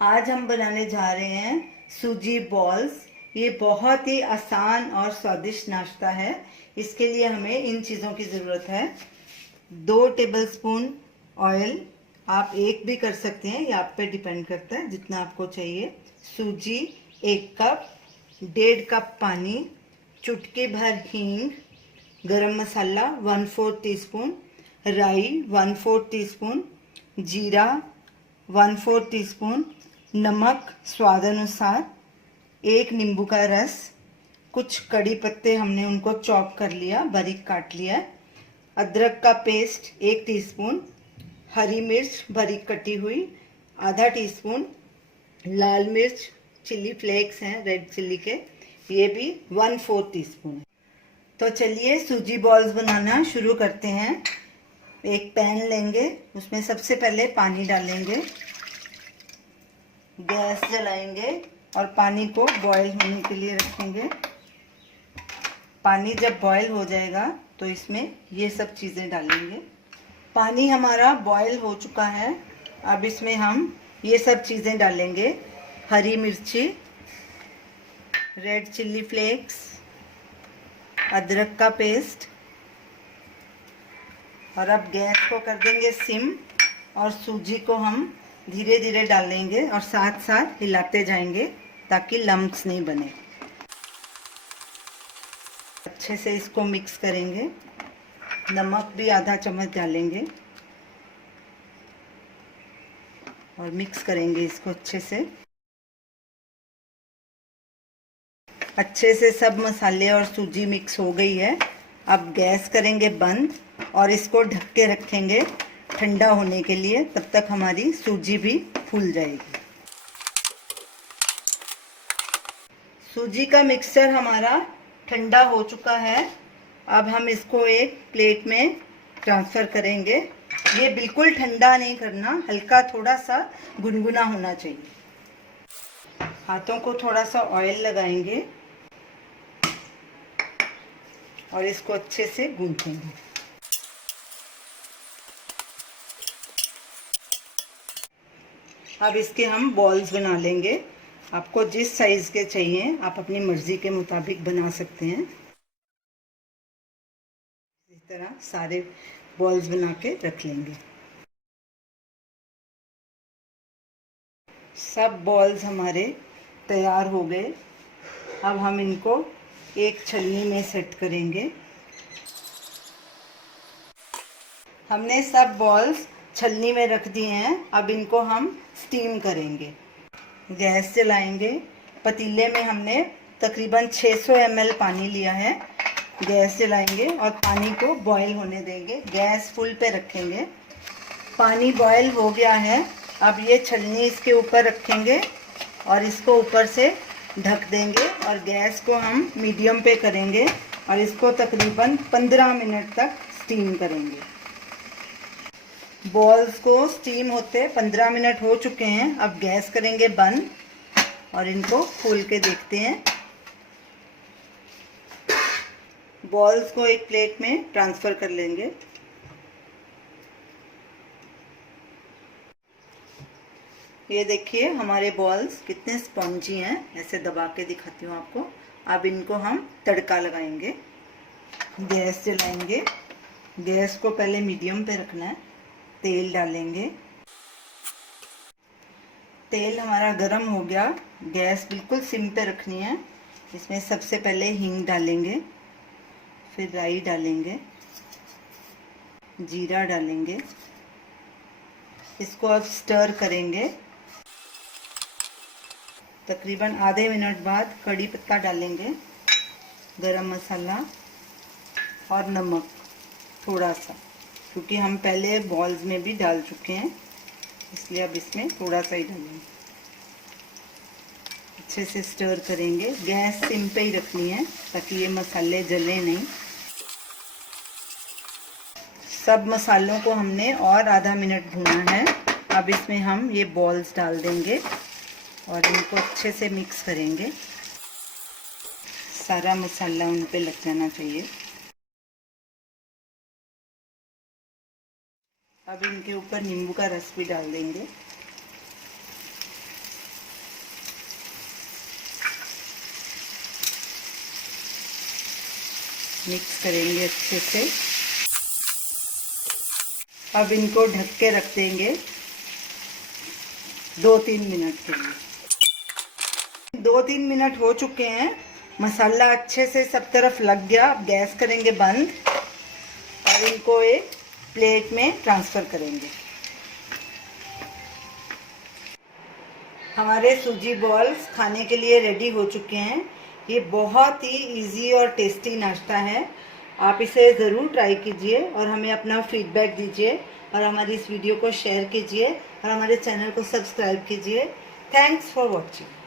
आज हम बनाने जा रहे हैं सूजी बॉल्स। ये बहुत ही आसान और स्वादिष्ट नाश्ता है। इसके लिए हमें इन चीज़ों की ज़रूरत है। 2 टेबलस्पून ऑयल, आप एक भी कर सकते हैं, ये आप पे डिपेंड करता है जितना आपको चाहिए। सूजी 1 कप, 1.5 कप पानी, चुटकी भर हींग, गरम मसाला 1/4 टीस्पून, राई 1/4 टीस्पून, जीरा 1/4 टीस्पून, नमक स्वाद अनुसार, 1 नींबू का रस, कुछ कड़ी पत्ते हमने उनको चॉप कर लिया, बारीक काट लिया, अदरक का पेस्ट 1 टीस्पून, हरी मिर्च बारीक कटी हुई आधा टीस्पून, लाल मिर्च चिली फ्लेक्स हैं रेड चिली के, ये भी 1/4 टीस्पून। तो चलिए सूजी बॉल्स बनाना शुरू करते हैं। एक पैन लेंगे, उसमें सबसे पहले पानी डालेंगे, गैस जलाएंगे और पानी को बॉईल होने के लिए रखेंगे। पानी जब बॉईल हो जाएगा तो इसमें ये सब चीज़ें डालेंगे। पानी हमारा बॉईल हो चुका है। अब इसमें हम ये सब चीज़ें डालेंगे, हरी मिर्ची, रेड चिल्ली फ्लेक्स, अदरक का पेस्ट, और अब गैस को कर देंगे सिम और सूजी को हम धीरे धीरे डालेंगे और साथ साथ हिलाते जाएंगे ताकि लम्प्स नहीं बने। अच्छे से इसको मिक्स करेंगे। नमक भी आधा चम्मच डालेंगे और मिक्स करेंगे इसको अच्छे से। अच्छे से सब मसाले और सूजी मिक्स हो गई है। अब गैस करेंगे बंद और इसको ढक के रखेंगे ठंडा होने के लिए। तब तक हमारी सूजी भी फूल जाएगी। सूजी का मिक्सचर हमारा ठंडा हो चुका है। अब हम इसको एक प्लेट में ट्रांसफ़र करेंगे। ये बिल्कुल ठंडा नहीं करना, हल्का थोड़ा सा गुनगुना होना चाहिए। हाथों को थोड़ा सा ऑयल लगाएंगे और इसको अच्छे से गूंथेंगे। अब इसके हम बॉल्स बना लेंगे। आपको जिस साइज़ के चाहिए आप अपनी मर्ज़ी के मुताबिक बना सकते हैं। इस तरह सारे बॉल्स बना के रख लेंगे। सब बॉल्स हमारे तैयार हो गए। अब हम इनको एक छलनी में सेट करेंगे। हमने सब बॉल्स छलनी में रख दिए हैं। अब इनको हम स्टीम करेंगे। गैस जलाएंगे। पतीले में हमने तकरीबन 600 ml पानी लिया है। गैस जलाएंगे और पानी को बॉईल होने देंगे। गैस फुल पे रखेंगे। पानी बॉईल हो गया है। अब ये छलनी इसके ऊपर रखेंगे और इसको ऊपर से ढक देंगे और गैस को हम मीडियम पे करेंगे और इसको तकरीबन 15 मिनट तक स्टीम करेंगे। बॉल्स को स्टीम होते 15 मिनट हो चुके हैं। अब गैस करेंगे बंद और इनको खोल के देखते हैं। बॉल्स को एक प्लेट में ट्रांसफ़र कर लेंगे। ये देखिए हमारे बॉल्स कितने स्पॉन्जी हैं। ऐसे दबा के दिखाती हूँ आपको। अब इनको हम तड़का लगाएंगे। गैस जलाएंगे। गैस को पहले मीडियम पे रखना है। तेल डालेंगे। तेल हमारा गरम हो गया। गैस बिल्कुल सिम पे रखनी है। इसमें सबसे पहले हींग डालेंगे, फिर राई डालेंगे, जीरा डालेंगे। इसको अब स्टर करेंगे। तकरीबन आधे मिनट बाद कड़ी पत्ता डालेंगे, गरम मसाला और नमक थोड़ा सा, क्योंकि हम पहले बॉल्स में भी डाल चुके हैं इसलिए अब इसमें थोड़ा सा ही डालेंगे। अच्छे से स्टर करेंगे। गैस सिम पे ही रखनी है ताकि ये मसाले जले नहीं। सब मसालों को हमने और आधा मिनट भूना है। अब इसमें हम ये बॉल्स डाल देंगे और इनको अच्छे से मिक्स करेंगे। सारा मसाला उन पे लग जाना चाहिए। अब इनके ऊपर नींबू का रस भी डाल देंगे। मिक्स करेंगे अच्छे से। अब इनको ढक के रख देंगे 2-3 मिनट के लिए। 2-3 मिनट हो चुके हैं, मसाला अच्छे से सब तरफ लग गया। अब गैस करेंगे बंद और इनको एक प्लेट में ट्रांसफ़र करेंगे। हमारे सूजी बॉल्स खाने के लिए रेडी हो चुके हैं। ये बहुत ही इजी और टेस्टी नाश्ता है। आप इसे ज़रूर ट्राई कीजिए और हमें अपना फीडबैक दीजिए और हमारी इस वीडियो को शेयर कीजिए और हमारे चैनल को सब्सक्राइब कीजिए। Thanks for watching.